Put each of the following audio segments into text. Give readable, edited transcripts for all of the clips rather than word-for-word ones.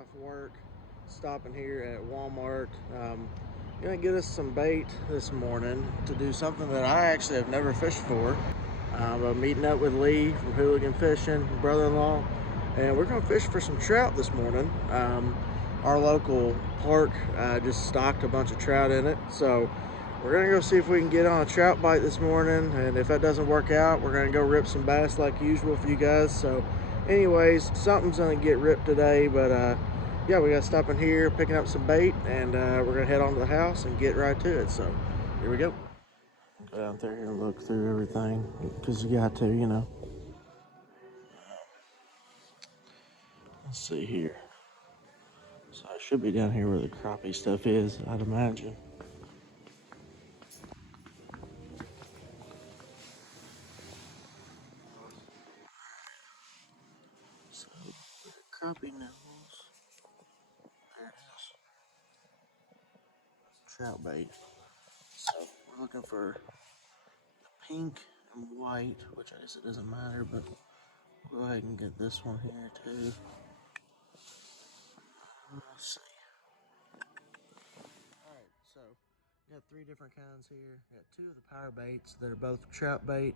off work, stopping here at Walmart. Gonna get us some bait this morning to do something that I actually have never fished for. I'm meeting up with Lee from Hooligan Fishing, brother-in-law, and we're gonna fish for some trout this morning. Our local park just stocked a bunch of trout in it, so we're gonna go see if we can get on a trout bite this morning, and if that doesn't work out, we're gonna go rip some bass like usual for you guys. So anyways, something's gonna get ripped today, but yeah, we gotta stop in here, picking up some bait, and we're gonna head on to the house and get right to it. So here we go. Go out there and look through everything, because you got to, you know. Let's see here. So I should be down here where the crappie stuff is, I'd imagine. So, crappie nibbles. There it is. Trout bait. So we're looking for the pink and white, which I guess it doesn't matter, but we'll go ahead and get this one here too. Let's see. Alright, so we got 3 different kinds here. We got 2 of the power baits that are both trout bait.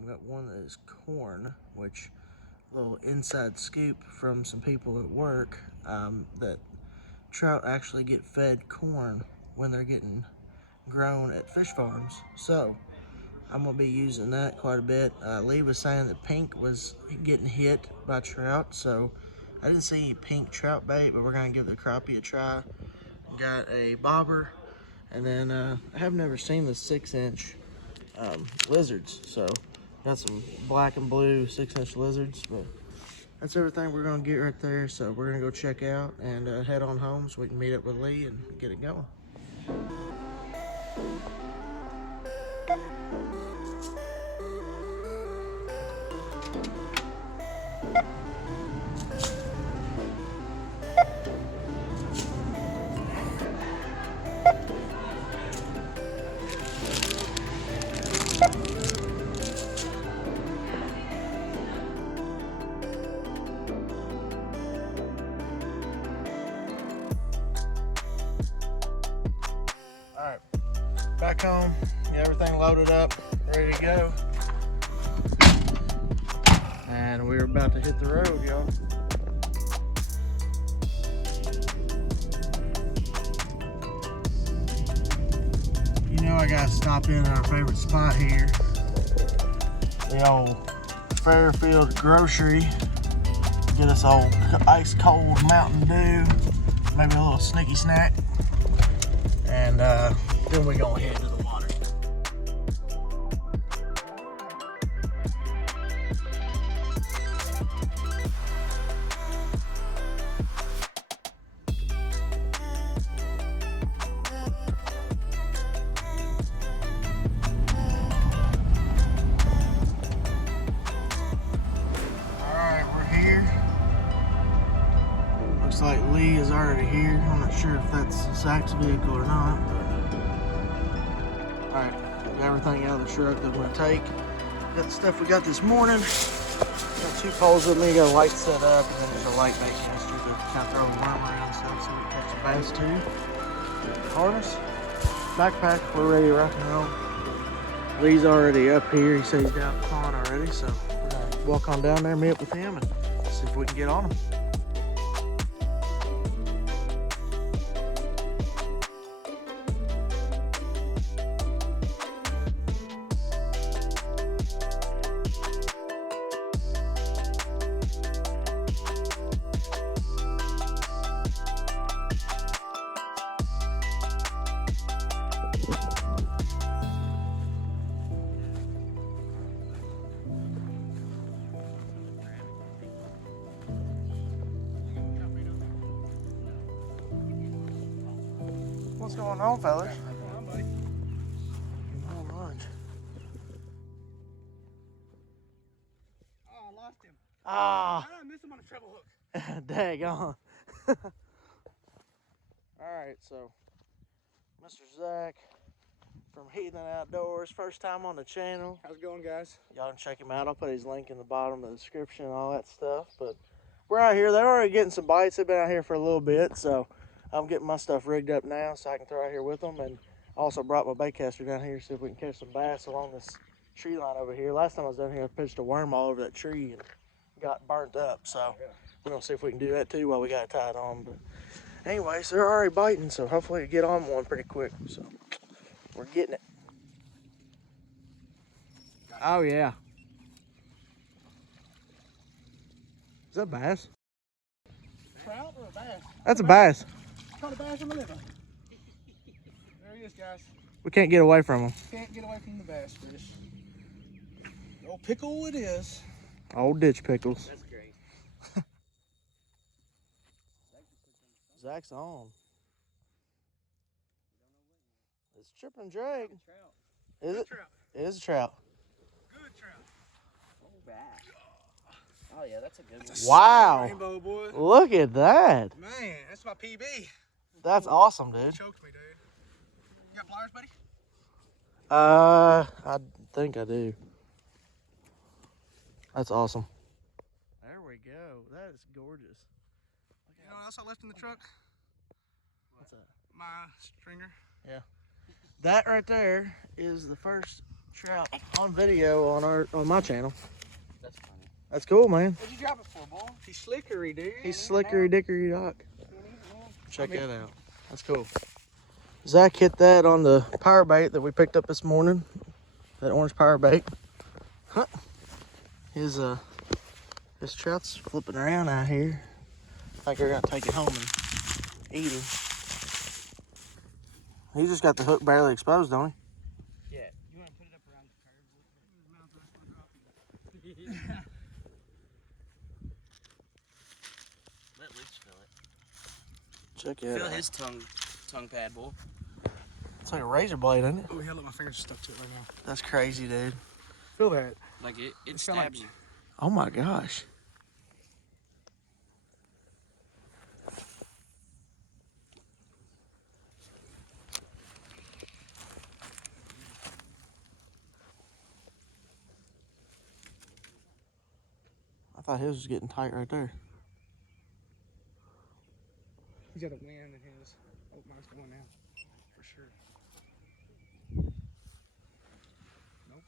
We got one that is corn, which a little inside scoop from some people at work, that trout actually get fed corn when they're getting grown at fish farms. So I'm gonna be using that quite a bit. Lee was saying that pink was getting hit by trout, so I didn't see any pink trout bait, but we're gonna give the crappie a try. Got a bobber, and then I have never seen the 6-inch lizards, so got some black and blue 6-inch lizards, but that's everything we're gonna get right there. So we're gonna go check out and head on home so we can meet up with Lee and get it going. Alright, back home, got everything loaded up, ready to go. And we're about to hit the road, y'all. You know I gotta stop in at our favorite spot here. The old Fairfield Grocery. Get us old ice cold Mountain Dew, maybe a little sneaky snack. And then we're gonna head to the water. Alright, we're here. Looks like Lee is already here. I'm not sure if that's Zach's vehicle or not, but alright, got everything out of the truck that I'm gonna take. Got the stuff we got this morning. Got 2 poles with me, got a light set up, and then there's a light bait canister to kind of throw the worm around stuff so we can catch some bass too. Harness, backpack, we're ready to rock and roll. Lee's already up here. He said he's down the pond already, so we're gonna walk on down there, meet up with him, and see if we can get on him. What's going on, fellas? Come on, buddy. Not much. Oh, I lost him. Ah, I missed him on a treble hook. daggone. Alright, so Mr. Zach from Heathen Outdoors, first time on the channel. How's it going, guys? Y'all can check him out. I'll put his link in the bottom of the description and all that stuff. But we're out here. They're already getting some bites. They've been out here for a little bit, so I'm getting my stuff rigged up now so I can throw out here with them. And I also brought my bait caster down here to see if we can catch some bass along this tree line over here. Last time I was down here, I pitched a worm all over that tree and got burnt up. So we're gonna see if we can do that too while we got it tied on. But anyways, they're already biting, so hopefully we get on one pretty quick. So we're getting it. Oh yeah. Is that bass? Trout or a bass? That's a bass. Caught a bass on the river. There he is, guys. We can't get away from him. Can't get away from the bass fish. Old pickle it is. Old ditch pickles. That's great. Zach's on. It's tripping and drag. Trout. Is it? Trout. It is a trout. Good trout. Oh, back. Oh, yeah, that's a good one. Wow. Rainbow, boy. Look at that. Man, that's my PB. That's awesome, dude. Choked me, dude. You got pliers, buddy? I think I do. That's awesome. There we go. That is gorgeous. You know what else I left in the truck? What's that? My stringer. That right there is the first trout on video on my channel. That's funny. That's cool, man. What'd you drop it for, boy? He's slickery, dude. He's slickery dickory dock. Check that out. That's cool. Zach hit that on the power bait that we picked up this morning. That orange power bait. Huh. His trout's flipping around out here. I think we're gonna take it home and eat him. He just got the hook barely exposed, don't he? Yeah. You want to put it up around the curve? Let Luke feel it. Check it Feel out. his tongue pad, boy. It's like a razor blade, isn't it? Oh, yeah, look, my fingers are stuck to it right now. That's crazy, dude. Feel that. Like it It's kinda stabs like- you. Oh my gosh. I thought his was getting tight right there. He's got a wind in his. Oh, mine's going now. For sure. Nope.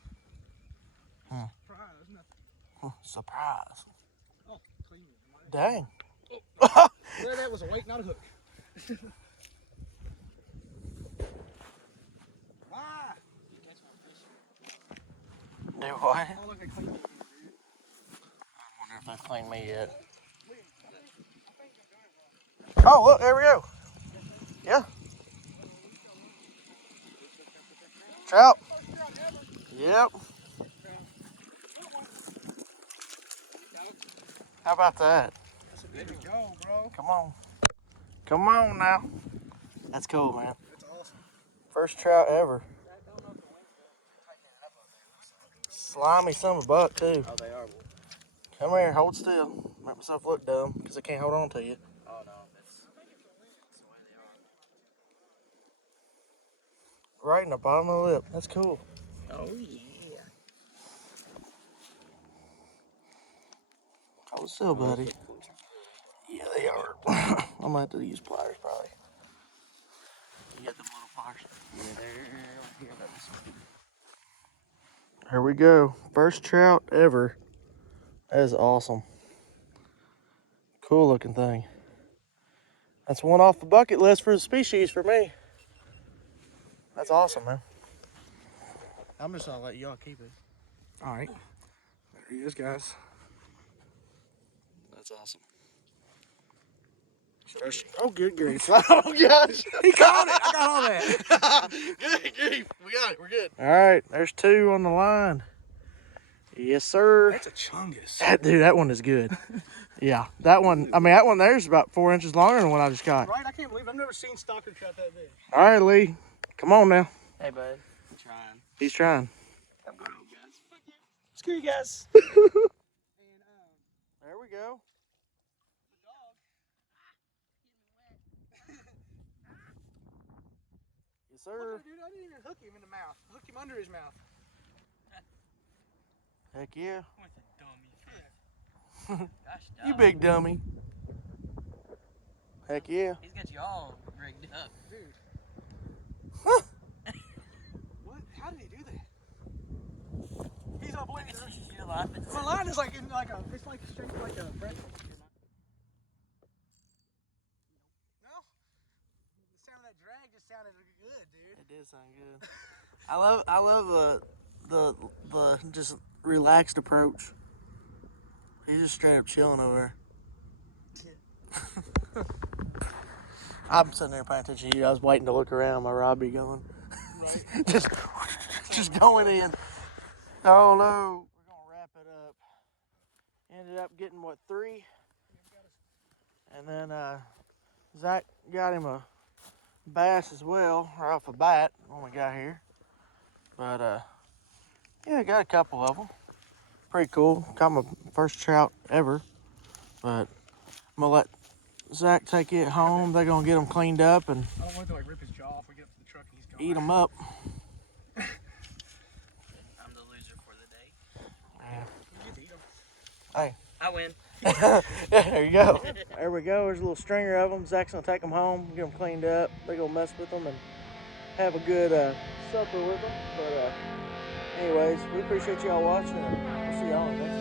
Huh. Surprise, there's nothing. Huh, surprise. Oh, clean it. Dang. Well, that was a weight, not a hook. Ah! Do what? Oh, look, I cleaned it. I wonder if they've cleaned me yet. Oh, look, there we go. Yeah. Trout. Yep. How about that? There we go, bro. Come on. Come on now. That's cool, man. That's awesome. First trout ever. Slimy son of a buck, too. Oh, they are. Come here, hold still. Make myself look dumb because I can't hold on to you. Oh, no. That's the way they are. Right in the bottom of the lip. That's cool. Oh, yeah. Hold still, buddy. Yeah, they are. I'm gonna have to use pliers probably. You got them little pliers. Yeah, they're here. That's Here we go. First trout ever. That is awesome. Cool looking thing. That's one off the bucket list for the species for me. That's awesome, man. I'm just gonna let y'all keep it. All right. There he is, guys. That's awesome. Oh, good grief. Oh, gosh. He caught it. I got all that. Good grief. We got it. We're good. All right. There's two on the line. Yes, sir. That's a chungus. Dude, that one is good. Yeah. That one, I mean, that one there's about 4 inches longer than the one I just caught. Right? I can't believe I've never seen stalker trout that big. All right, Lee. Come on now. Hey, bud. I'm trying. He's trying. Come on, guys. Screw you guys. There we go. Yes, sir. Dude, I didn't even hook him in the mouth. I hooked him under his mouth. Heck yeah. With a dummy. You big dummy. Heck yeah. He's got you all rigged up. Dude. What? How did he do that? He's not blinking. Your line is My line is like in like a, it's like straight like a pretzel. No? The sound of that drag just sounded good, dude. It did sound good. I love the just relaxed approach. He's just straight up chilling over there. I'm sitting there paying attention to you. I was waiting to look around. My rod be going. Right. just going in. Oh no. We're gonna wrap it up. Ended up getting what, 3? And then Zach got him a bass as well, right off the bat when we got here. But yeah, got a couple of them. Pretty cool. Got my first trout ever. But I'm gonna let Zach take it home. They're gonna get them cleaned up and I don't want to like rip his jaw if we get up to the truck and he's gone. eat them up. I'm the loser for the day. Yeah. You get to eat them. Hey. I win. Yeah, there you go. There we go. There's a little stringer of them. Zach's gonna take them home, get them cleaned up. They're gonna mess with them and have a good supper with them. But anyways, we appreciate y'all watching, and we'll see y'all in the next one.